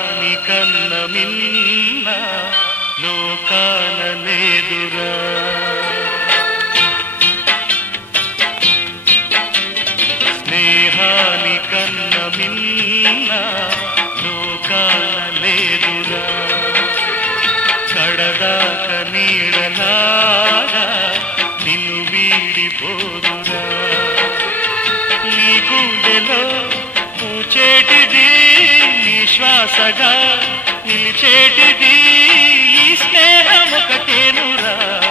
స్నేహాని కన్న మిన్న లోకాన లేదురా. స్నేహాని కన్న మిన్న లోకాన లేదురా. కడదాక నీడలాగా నిన్ను వీడిపోదురా. నీ గుండెలో పూచేటిది నీ శ్వాసగా నిలిచేటిది ఈ స్నేహం ఒకటేనురా.